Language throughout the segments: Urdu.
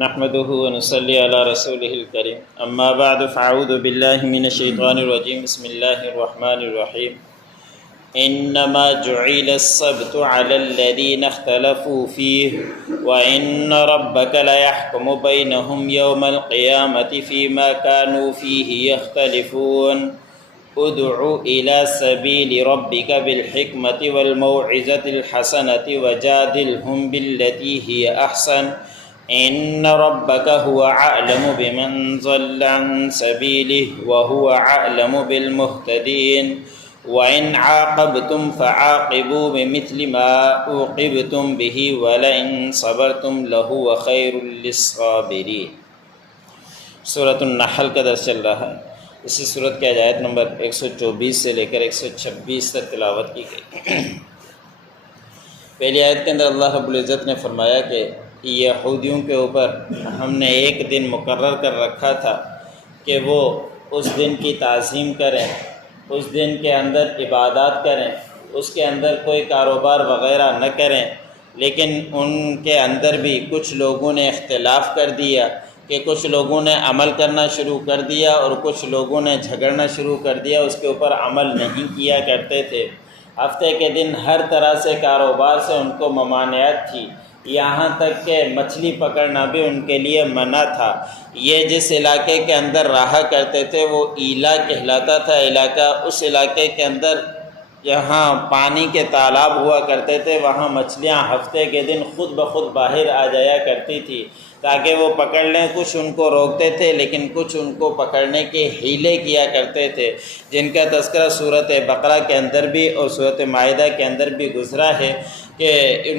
نحمده ونصلي على رسوله الكريم اما بعد فاعوذ بالله من الشيطان الرجيم بسم الله الرحمن الرحيم انما جعل السبت على الذين اختلفوا فيه وان ربك ليحكم بينهم يوم القيامة فيما كانوا فيه يختلفون ادع الى سبيل ربك بالحكمة والموعظة الحسنة وجادلهم بالتي هي احسن ان ربك هو اعلم بمن ضل عن سبيله وهو اعلم بالمهتدين وان عاقبتم فعاقبوا بمثل ما عوقبتم به ولئن صبرتم لهو خير للصابرين۔ سورۃ النحل کا درس چل رہا ہے۔ اسی سورت کی آیت نمبر 124 سے لے کر 126 تک تلاوت کی گئی۔ پہلی آیت کے اندر اللہ رب العزت نے فرمایا کہ یہودیوں کے اوپر ہم نے ایک دن مقرر کر رکھا تھا کہ وہ اس دن کی تعظیم کریں، اس دن کے اندر عبادات کریں، اس کے اندر کوئی کاروبار وغیرہ نہ کریں، لیکن ان کے اندر بھی کچھ لوگوں نے اختلاف کر دیا کہ کچھ لوگوں نے عمل کرنا شروع کر دیا اور کچھ لوگوں نے جھگڑنا شروع کر دیا، اس کے اوپر عمل نہیں کیا کرتے تھے۔ ہفتے کے دن ہر طرح سے کاروبار سے ان کو ممانعت تھی، یہاں تک کہ مچھلی پکڑنا بھی ان کے لیے منع تھا۔ یہ جس علاقے کے اندر رہا کرتے تھے وہ ایلا کہلاتا تھا علاقہ، اس علاقے کے اندر جہاں پانی کے تالاب ہوا کرتے تھے وہاں مچھلیاں ہفتے کے دن خود بخود باہر آ جایا کرتی تھی تاکہ وہ پکڑ لیں۔ کچھ ان کو روکتے تھے لیکن کچھ ان کو پکڑنے کے حیلے کیا کرتے تھے، جن کا تذکرہ سورۃ بقرہ کے اندر بھی اور سورۃ مائدہ کے اندر بھی گزرا ہے کہ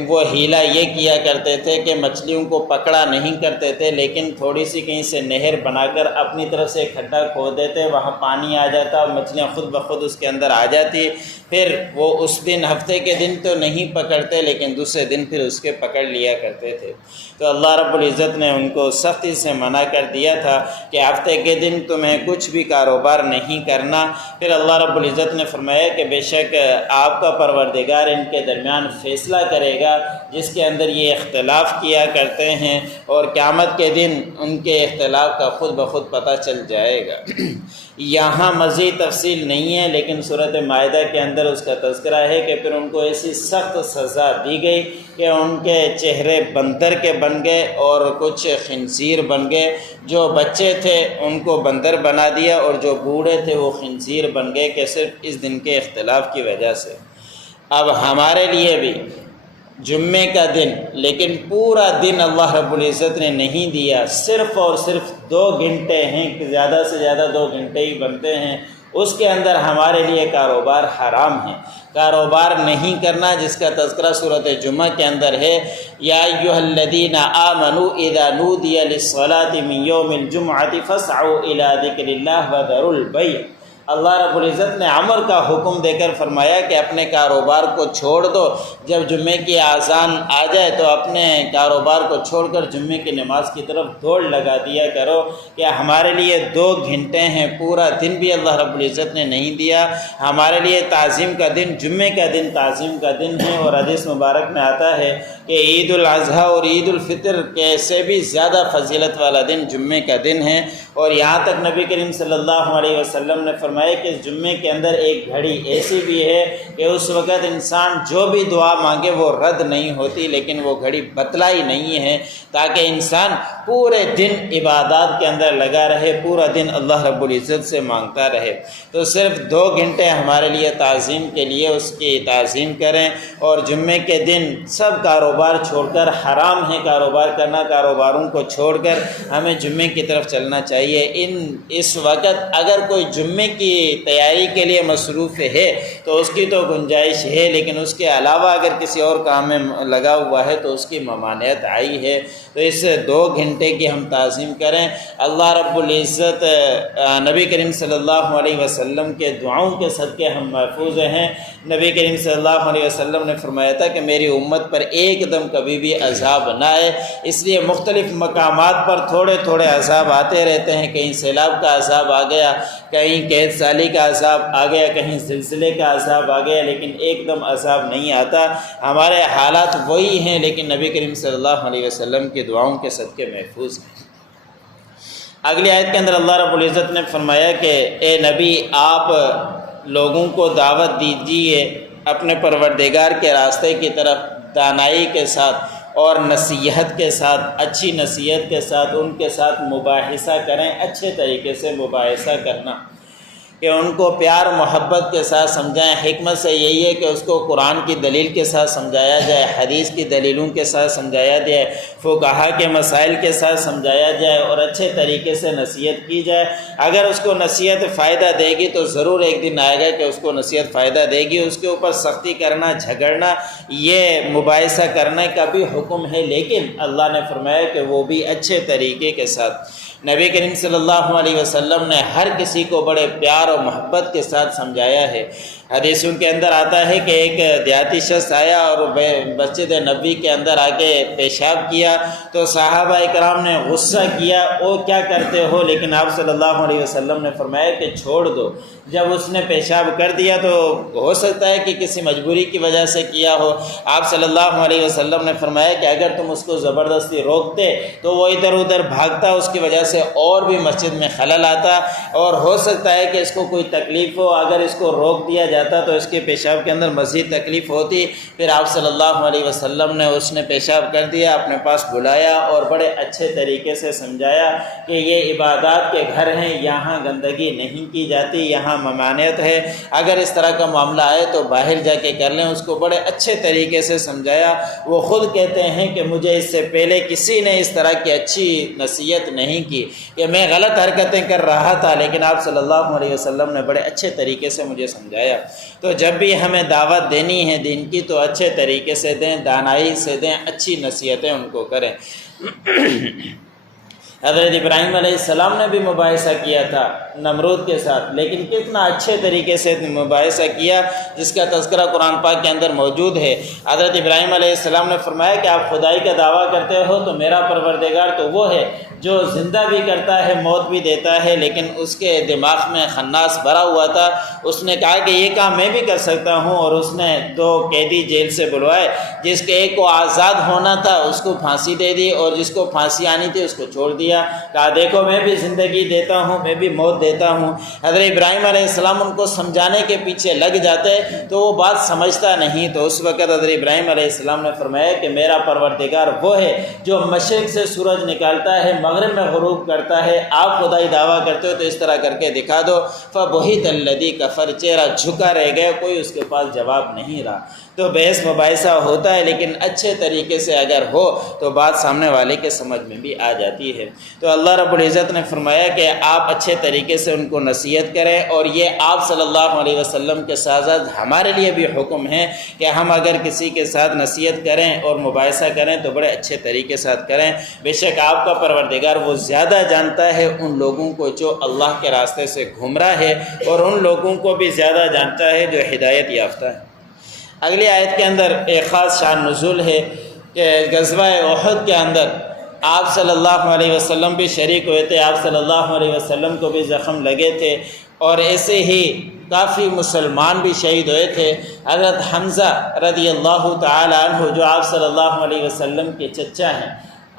وہ حیلہ یہ کیا کرتے تھے کہ مچھلیوں کو پکڑا نہیں کرتے تھے، لیکن تھوڑی سی کہیں سے نہر بنا کر اپنی طرف سے کھڈا کھود دیتے، وہاں پانی آ جاتا اور مچھلیاں خود بخود اس کے اندر آ جاتی۔ پھر وہ اس دن ہفتے کے دن تو نہیں پکڑتے لیکن دوسرے دن پھر اس کے پکڑ لیا کرتے تھے۔ تو اللہ رب العزت نے ان کو سختی سے منع کر دیا تھا کہ ہفتے کے دن تمہیں کچھ بھی کاروبار نہیں کرنا۔ پھر اللہ رب العزت نے فرمایا کہ بے شک آپ کا پروردگار ان کے درمیان فیصلہ کرے گا جس کے اندر یہ اختلاف کیا کرتے ہیں، اور قیامت کے دن ان کے اختلاف کا خود بخود پتہ چل جائے گا۔ یہاں مزید تفصیل نہیں ہے لیکن سورۃ مائدہ کے اندر اس کا تذکرہ ہے کہ پھر ان کو ایسی سخت سزا دی گئی کہ ان کے چہرے بندر کے بن گئے اور کچھ خنزیر بن گئے۔ جو بچے تھے ان کو بندر بنا دیا اور جو بوڑھے تھے وہ خنزیر بن گئے کہ صرف اس دن کے اختلاف کی وجہ سے۔ اب ہمارے لیے بھی جمعے کا دن، لیکن پورا دن اللہ رب العزت نے نہیں دیا، صرف اور صرف 2 گھنٹے ہیں، زیادہ سے زیادہ 2 گھنٹے ہی بنتے ہیں، اس کے اندر ہمارے لیے کاروبار حرام ہے۔ کاروبار نہیں کرنا جس کا تذکرہ سورۃ جمعہ کے اندر ہے، یا ایھا الذین آمنوا اذا نودی للصلاۃ من یوم الجمعۃ فاسعوا الی ذکر اللہ وذروا البیع۔ اللہ رب العزت نے امر کا حکم دے کر فرمایا کہ اپنے کاروبار کو چھوڑ دو، جب جمعے کی اذان آ جائے تو اپنے کاروبار کو چھوڑ کر جمعے کی نماز کی طرف دوڑ لگا دیا کرو۔ کہ ہمارے لیے 2 گھنٹے ہیں، پورا دن بھی اللہ رب العزت نے نہیں دیا۔ ہمارے لیے تعظیم کا دن جمعے کا دن تعظیم کا دن ہے، اور حدیث مبارک میں آتا ہے کہ عید الاضحیٰ اور عید الفطر کے سے بھی زیادہ فضیلت والا دن جمعے کا دن ہے۔ اور یہاں تک نبی کریم صلی اللہ علیہ وسلم نے فرمایا کہ جمعے کے اندر ایک گھڑی ایسی بھی ہے کہ اس وقت انسان جو بھی دعا مانگے وہ رد نہیں ہوتی، لیکن وہ گھڑی بتلائی نہیں ہے تاکہ انسان پورے دن عبادات کے اندر لگا رہے، پورا دن اللہ رب العزت سے مانگتا رہے۔ تو صرف 2 گھنٹے ہمارے لیے تعظیم کے لیے اس کی تعظیم کریں، اور جمعے کے دن سب کاروبار چھوڑ کر، حرام ہے کاروبار کرنا، کاروباروں کو چھوڑ کر ہمیں جمعے کی طرف چلنا چاہیے۔ اس وقت اگر کوئی جمعے کی تیاری کے لیے مصروف ہے تو اس کی تو گنجائش ہے، لیکن اس کے علاوہ اگر کسی اور کام میں لگا ہوا ہے تو اس کی ممانعت آئی ہے۔ تو اس 2 گھنٹے کی ہم تعظیم کریں۔ اللہ رب العزت نبی کریم صلی اللہ علیہ وسلم کے دعاؤں کے صدقے ہم محفوظ ہیں۔ نبی کریم صلی اللہ علیہ وسلم نے فرمایا تھا کہ میری امت پر ایک دم کبھی بھی عذاب نہ آئے، اس لیے مختلف مقامات پر تھوڑے تھوڑے عذاب آتے رہتے ہیں۔ کہیں سیلاب کا عذاب آ گیا، کہیں قحط سالی کا عذاب آ گیا، کہیں زلزلے کا عذاب آ گیا، لیکن ایک دم عذاب نہیں آتا۔ ہمارے حالات وہی ہیں لیکن نبی کریم صلی اللہ علیہ وسلم کی دعاؤں کے صدقے میں محفوظ ہیں۔ اگلی آیت کے اندر اللہ رب العزت نے فرمایا کہ اے نبی آپ لوگوں کو دعوت دیجیے اپنے پروردگار کے راستے کی طرف دانائی کے ساتھ اور نصیحت کے ساتھ، اچھی نصیحت کے ساتھ، ان کے ساتھ مباحثہ کریں، اچھے طریقے سے مباحثہ کرنا کہ ان کو پیار محبت کے ساتھ سمجھائیں۔ حکمت سے یہی ہے کہ اس کو قرآن کی دلیل کے ساتھ سمجھایا جائے، حدیث کی دلیلوں کے ساتھ سمجھایا جائے، فقہا کے مسائل کے ساتھ سمجھایا جائے اور اچھے طریقے سے نصیحت کی جائے۔ اگر اس کو نصیحت فائدہ دے گی تو ضرور ایک دن آئے گا کہ اس کو نصیحت فائدہ دے گی۔ اس کے اوپر سختی کرنا، جھگڑنا، یہ مباحثہ کرنے کا بھی حکم ہے، لیکن اللہ نے فرمایا کہ وہ بھی اچھے طریقے کے ساتھ۔ نبی کریم صلی اللہ علیہ وسلم نے ہر کسی کو بڑے پیار اور محبت کے ساتھ سمجھایا ہے۔ حدیثوں کے اندر آتا ہے کہ ایک دیہاتی شخص آیا اور مسجد نبوی کے اندر آ کے پیشاب کیا تو صحابہ اکرام نے غصہ کیا، او کیا کرتے ہو؟ لیکن آپ صلی اللہ علیہ وسلم نے فرمایا کہ چھوڑ دو۔ جب اس نے پیشاب کر دیا تو ہو سکتا ہے کہ کسی مجبوری کی وجہ سے کیا ہو، آپ صلی اللہ علیہ وسلم نے فرمایا کہ اگر تم اس کو زبردستی روکتے تو وہ ادھر ادھر بھاگتا، اس کی وجہ سے اور بھی مسجد میں خلل آتا اور ہو سکتا ہے کہ اس کو کوئی تکلیف ہو۔ اگر اس کو روک دیا جاتا تو اس کے پیشاب کے اندر مزید تکلیف ہوتی۔ پھر آپ صلی اللہ علیہ وسلم نے اس نے پیشاب کر دیا، اپنے پاس بلایا اور بڑے اچھے طریقے سے سمجھایا کہ یہ عبادات کے گھر ہیں، یہاں گندگی نہیں کی جاتی، یہاں ممانعت ہے، اگر اس طرح کا معاملہ آئے تو باہر جا کے کر لیں۔ اس کو بڑے اچھے طریقے سے سمجھایا۔ وہ خود کہتے ہیں کہ مجھے اس سے پہلے کسی نے اس طرح کی اچھی نصیحت نہیں کی کہ میں غلط حرکتیں کر رہا تھا، لیکن آپ صلی اللہ علیہ وسلم نے بڑے اچھے طریقے سے مجھے سمجھایا۔ تو جب بھی ہمیں دعوت دینی ہے دین کی تو اچھے طریقے سے دیں، دانائی سے دیں، اچھی نصیحتیں ان کو کریں۔ حضرت ابراہیم علیہ السلام نے بھی مباحثہ کیا تھا نمرود کے ساتھ، لیکن کتنا اچھے طریقے سے مباحثہ کیا جس کا تذکرہ قرآن پاک کے اندر موجود ہے۔ حضرت ابراہیم علیہ السلام نے فرمایا کہ آپ خدائی کا دعویٰ کرتے ہو تو میرا پروردگار تو وہ ہے جو زندہ بھی کرتا ہے، موت بھی دیتا ہے، لیکن اس کے دماغ میں خناس بھرا ہوا تھا۔ اس نے کہا کہ یہ کام میں بھی کر سکتا ہوں، اور اس نے 2 قیدی جیل سے بلوائے، جس کے ایک کو آزاد ہونا تھا اس کو پھانسی دے دی، اور جس کو پھانسی آنی تھی اس کو چھوڑ دیا۔ کہا دیکھو میں بھی زندگی دیتا ہوں، میں بھی موت دیتا ہوں۔ حضرت ابراہیم علیہ السلام ان کو سمجھانے کے پیچھے لگ جاتے تو وہ بات سمجھتا نہیں، تو اس وقت حضرت ابراہیم علیہ السلام نے فرمایا کہ میرا پروردگار وہ ہے جو مشرق سے سورج نکالتا ہے، مغرب میں غروب کرتا ہے، آپ خدائی دعویٰ کرتے ہو تو اس طرح کر کے دکھا دو۔ فَبُہِتَ الَّذِي كَفَرَ، چہرہ جھکا رہ گیا، کوئی اس کے پاس جواب نہیں رہا۔ تو بحث مباحثہ ہوتا ہے، لیکن اچھے طریقے سے اگر ہو تو بات سامنے والے کے سمجھ میں بھی آ جاتی ہے۔ تو اللہ رب العزت نے فرمایا کہ آپ اچھے طریقے سے ان کو نصیحت کریں، اور یہ آپ صلی اللہ علیہ وسلم کے ساتھ ہمارے لیے بھی حکم ہے کہ ہم اگر کسی کے ساتھ نصیحت کریں اور مباحثہ کریں تو بڑے اچھے طریقے سے کریں۔ بے شک آپ کا پروردگار وہ زیادہ جانتا ہے ان لوگوں کو جو اللہ کے راستے سے گمراہ ہے، اور ان لوگوں کو بھی زیادہ جانتا ہے جو ہدایت یافتہ ہے۔ اگلی آیت کے اندر ایک خاص شان نزول ہے کہ غزوہ احد کے اندر آپ صلی اللہ علیہ وسلم بھی شریک ہوئے تھے، آپ صلی اللہ علیہ وسلم کو بھی زخم لگے تھے، اور ایسے ہی کافی مسلمان بھی شہید ہوئے تھے۔ حضرت حمزہ رضی اللہ تعالی عنہ جو آپ صلی اللہ علیہ وسلم کے چچا ہیں،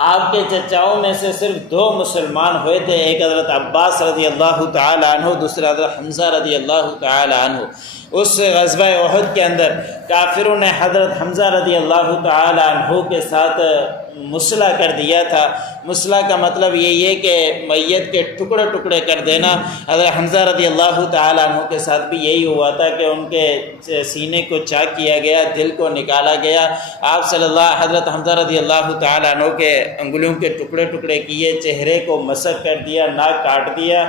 آپ کے چچاؤں میں سے صرف 2 مسلمان ہوئے تھے، ایک حضرت عباس رضی اللہ تعالی عنہ، دوسرا حضرت حمزہ رضی اللہ تعالی عنہ۔ اس غزوہ احد کے اندر کافروں نے حضرت حمزہ رضی اللہ تعالی عنہ کے ساتھ مسلح کر دیا تھا۔ مسلح کا مطلب یہی ہے کہ میت کے ٹکڑے ٹکڑے کر دینا۔ حضرت حمزہ رضی اللہ تعالی عنہ کے ساتھ بھی یہی ہوا تھا کہ ان کے سینے کو چاک کیا گیا، دل کو نکالا گیا۔ آپ حضرت حمزہ رضی اللہ تعالی عنہ کے انگلیوں کے ٹکڑے ٹکڑے کیے، چہرے کو مسح کر دیا، ناک کاٹ دیا۔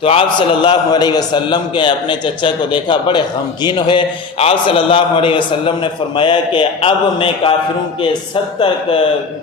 تو آپ صلی اللہ علیہ وسلم کے اپنے چچا کو دیکھا، بڑے غمگین ہوئے۔ آپ صلی اللہ علیہ وسلم نے فرمایا کہ اب میں کافروں کے 70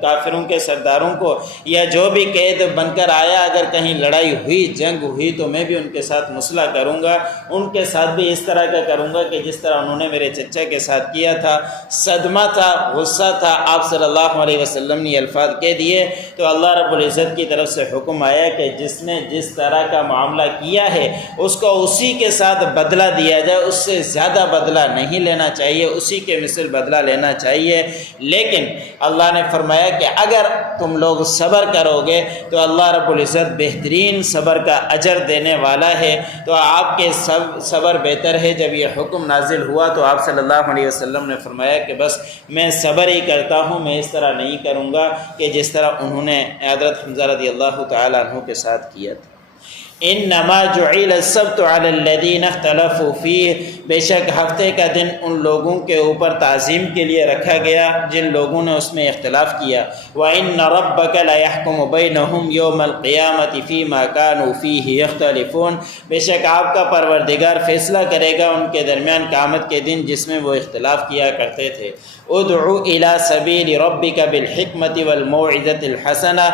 کافروں کے سرداروں کو یا جو بھی قید بن کر آیا، اگر کہیں لڑائی ہوئی، جنگ ہوئی، تو میں بھی ان کے ساتھ مسلح کروں گا، ان کے ساتھ بھی اس طرح کا کروں گا کہ جس طرح انہوں نے میرے چچا کے ساتھ کیا تھا۔ صدمہ تھا، غصہ تھا، آپ صلی اللہ علیہ وسلم نے یہ الفاظ کہہ دیے تو اللہ رب العزت کی طرف سے حکم آیا کہ جس نے جس طرح کا معاملہ معاملہ کیا ہے اس کو اسی کے ساتھ بدلہ دیا جائے، اس سے زیادہ بدلہ نہیں لینا چاہیے، اسی کے مثل بدلہ لینا چاہیے۔ لیکن اللہ نے فرمایا کہ اگر تم لوگ صبر کرو گے تو اللہ رب العزت بہترین صبر کا اجر دینے والا ہے۔ تو آپ کے صبر بہتر ہے۔ جب یہ حکم نازل ہوا تو آپ صلی اللہ علیہ وسلم نے فرمایا کہ بس میں صبر ہی کرتا ہوں، میں اس طرح نہیں کروں گا کہ جس طرح انہوں نے حضرت حمزہ رضی اللہ تعالیٰ عنہ کے ساتھ کیا تھا۔ انما جعل السبت علی الذین اختلفوا فیہ، بے شک ہفتے کا دن ان لوگوں کے اوپر تعظیم کے لیے رکھا گیا جن لوگوں نے اس میں اختلاف کیا۔ وَإِنَّ رَبَّكَ لَيَحْكُمُ بَيْنَهُمْ يَوْمَ الْقِيَامَةِ فِيمَا كَانُوا فِيهِ يَخْتَلِفُونَ، بے شک آپ کا پروردگار فیصلہ کرے گا ان کے درمیان قیامت کے دن جس میں وہ اختلاف کیا کرتے تھے۔ ادعو الی سبیل ربک بالحکمت والموعظۃ الحسنہ،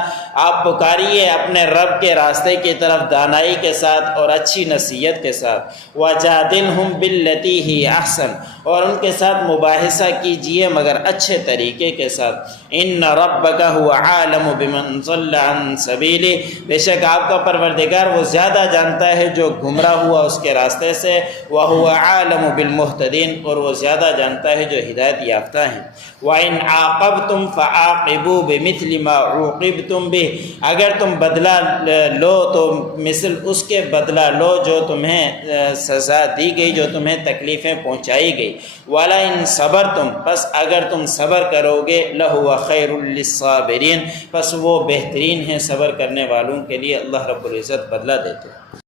آپ پکاریے اپنے رب کے راستے کی طرف دانائی کے ساتھ اور اچھی نصیحت کے ساتھ۔ وجادلہم باللتی ہی احسن، اور ان کے ساتھ مباحثہ کیجئے مگر اچھے طریقے کے ساتھ۔ ان ربک هو عالم بمن ضل عن سبیلہ، بے شک آپ کا پروردگار وہ زیادہ جانتا ہے جو گمراہ ہوا اس کے راستے سے۔ وهو عالم بالمہتدین، اور وہ زیادہ جانتا ہے جو ہدایت یافتہ ہیں۔ وَإِنْ عَاقَبْتُمْ فَعَاقِبُوا بِمِثْلِ مَا عُوقِبْتُمْ بِهِ، اگر تم بدلہ لو تو مثل اس کے بدلہ لو جو تمہیں سزا دی گئی، جو تمہیں تکلیفیں پہنچائی گئی۔ وَلَئِنْ صَبَرْتُمْ، پس اگر تم صبر کرو گے، لَهُوَ خَيْرٌ لِلصَّابِرِينَ، پس وہ بہترین ہیں صبر کرنے والوں کے لیے، اللہ رب العزت بدلہ دیتے ہیں۔